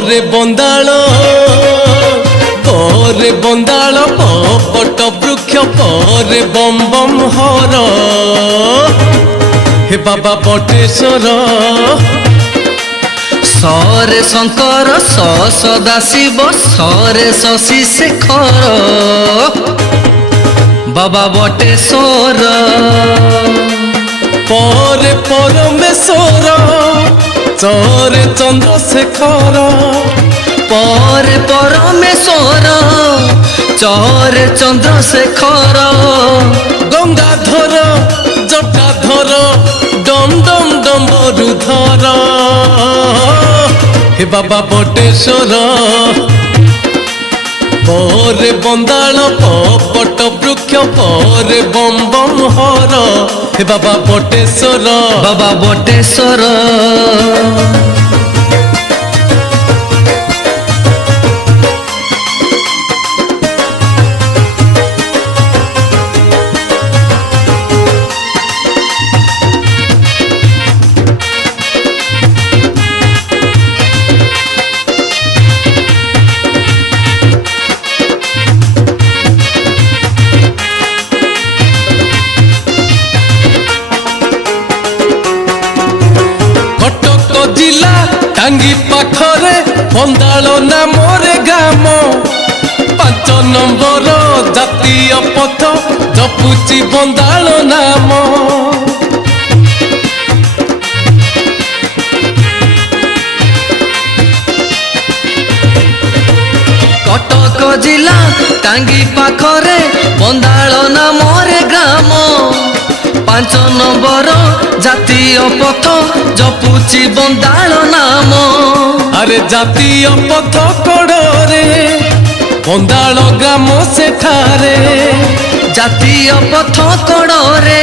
ପରେ ବନ୍ଦାଳ ବଟ ବୃକ୍ଷ ପରେ ବମ୍ ବମ୍ ହର हे बाबा बटेश्वर सरे शंकर स सदा शिव सरे शशि शेखर बाबा बटेश्वर परे परमेश्वर चरे चंद्रशेखर परे परमेश्वर चरे चंद्रशेखर गंगाधर जटाधर डम डम डम्बरुधर हे बाबा बटेश्वर ପରେ ବନ୍ଦାଳ ବଟ ବୃକ୍ଷ ପରେ ବମ୍ ବମ୍ ହର हे बाबा बटेश्वर बाबा बटेश्वर जिला टांगी पाखरे बंदाल नामरे ग्राम 5 नंबर जातीय पथ जपुची बंदाल नाम कटक जिला टांगी पाखरे बंदाल नामरे ग्राम 5 नंबर जातीय पथ जपुची बंदाल नाम अरे जातीय पथ कड़े बंदाल ग्राम सेठारे जातीय पथ कड़े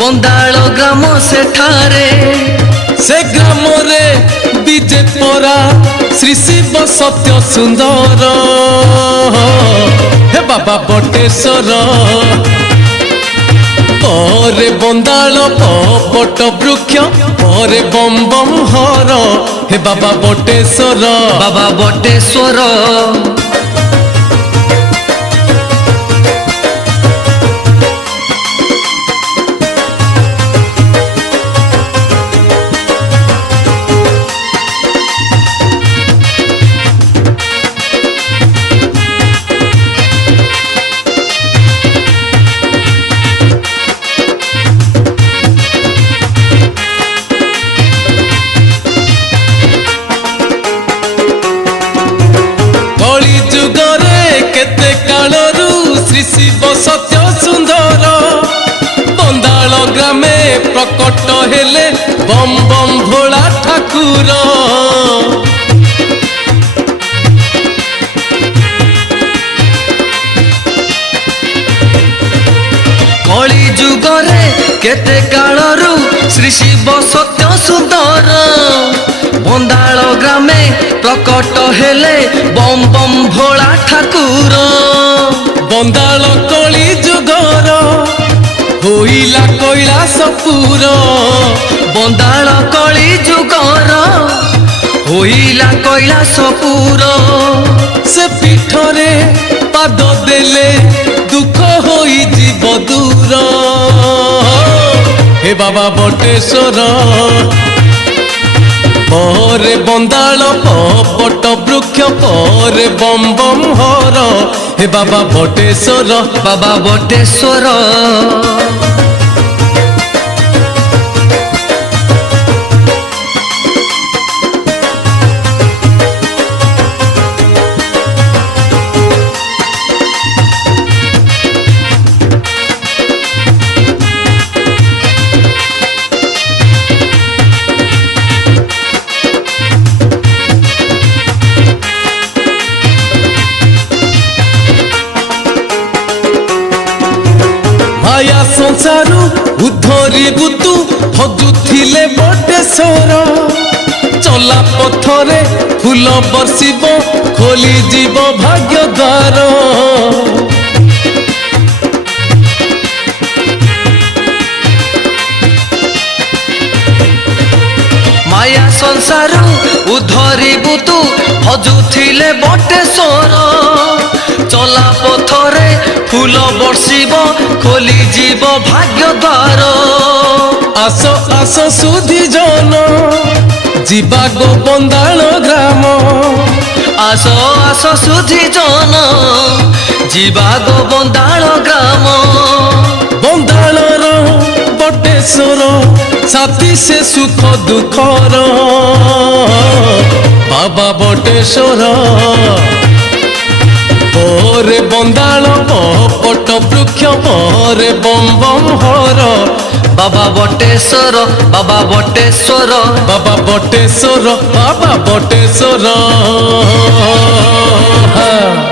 बंदाल ग्राम सेठारे से ग्राम रे विजे परा श्री शिव सत्य सुंदर हे बाबा बटेश्वर ପରେ ବନ୍ଦାଳ ବଟ ବୃକ୍ଷ ପରେ ବମ୍ ବମ୍ ହର हे बाबा बटेश्वर बाबा बटेश्वर श्री शिव सत्य सुंदर बंदाल ग्रामे प्रकट हेले बम बम भोला ठाकुर कली जुगरे केते कालरू श्री शिव सत्य सुंदर बंदाल ग्रामे प्रकट हेले बम बम भोला ठाकुर बंदाल कली जुगर होइला कैलासपुर बंदाल कली जुगर होइला कैलासपुर से पीठरे पाद देले दुख होई जीव दूर हे बाबा बटेश्वर ପରେ ବନ୍ଦାଳ ବଟ ବୃକ୍ଷ ପରେ ବମ୍ ବମ୍ ହର हे बाबा बटेश्वर बाबा बटेश्वर माया संसारू उद्धरी बुतु हजुथिले बटेश्वर चला पथरे फूल बर्षिब खोली जीव भाग्य द्वार माया ସଂସାରୁ ଉଦ୍ଧରିବୁ ତୁ ଭଜୁଥିଲେ ବଟେଶ୍ୱର ଚଲା ପଥରେ ଫୁଲ ବର୍ଷିବ ଖୋଲିଯିବ ଭାଗ୍ୟ ଦ୍ୱାର ଆସ ଆସ ସୁଧି ଜନ ଯିବା ଗୋ ବନ୍ଦାଳ ଗ୍ରାମ ଆସ ଆସ ସୁଧି ଜନ ଯିବା ଗୋ ବନ୍ଦାଳ ଗ୍ରାମ ବନ୍ଦାଳର ବଟେଶ୍ୱର ସାଥୀ ସେ ସୁଖ ଦୁଃଖର ବାବା ବଟେଶ୍ୱର ପରେ ବନ୍ଦାଳ ପଟ ବୃକ୍ଷ ପରେ ବମ୍ ବମ୍ ହର ବାବା ବଟେଶ୍ୱର ବାବା ବଟେଶ୍ୱର ବାବା ବଟେଶ୍ୱର ବାବା ବଟେଶ୍ୱର